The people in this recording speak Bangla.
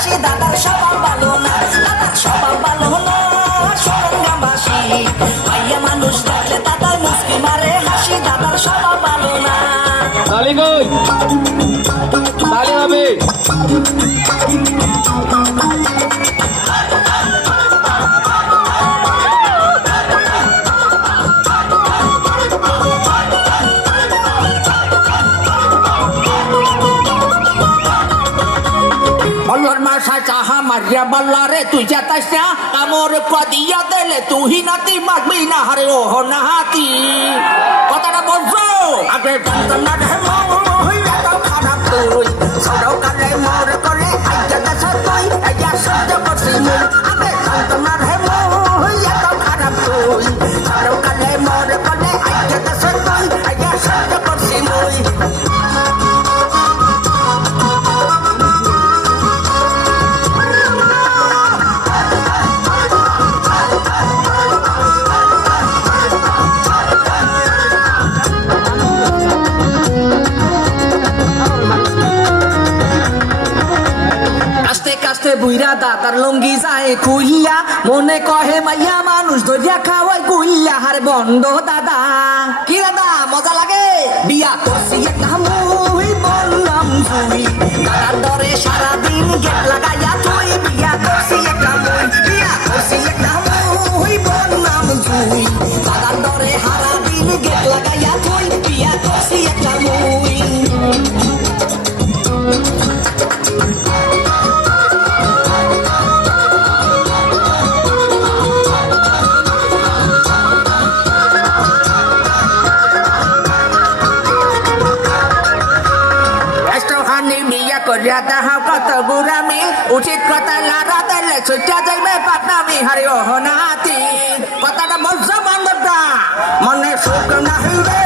হাসি দাদার স্বভাব ভালো না, দাদার স্বভাব ভালো না সরঙ্গাবাসী। ভাইয়া মানুষ দেখলে দাদার মুস্কি মারে হাসি দাদার স্বভাব ভালো না। তালি কই তালি হবে। বল্লর মাসা চাহা মারিয়া বল্লারে তুই যেতাস না, কামর কদিয়া দিলে তুই নাতি মাগবি না হারে ও নাহাতি। কথাটা বলছো আগে জানতাম না রে মই এত খারাপ তুই, সরও কালে মোর করে আইয়া দেশ তুই আইয়া সহ্য করছি মুই। আগে জানতাম না রে মই এত খারাপ তুই, সরও কালে মোর করে আইয়া দেশ তুই আইয়া সহ্য করছি মুই। বুইরা দাদার লঙ্গি যায় খুইয়া, মনে কহে মাইয়া মানুষ ধরিয়া খাওয়াই কুইয়া। হারে বন্ধ দাদা কি দাদা মজা লাগে, বিয়া করছি একটা মুই বললাম তুই, দাদার দরে সারাদিন গেট লাগাইয়া তুই। বিয়া করছি একটা মুই, বিয়া করছি একটা মুই বললাম তুই, দাদার দরে সারাদিন গেট লাগাইয়া তুই। বিয়া করছি একটা মুই। করিয়া তাহা কত বুড়ামি, উচিত কথা লারা দিলে ছুটা যাইবে পাটনামি। হারি ও নাতি কথাটা বলছো বান্ধবটা মনে সুখ না হইবে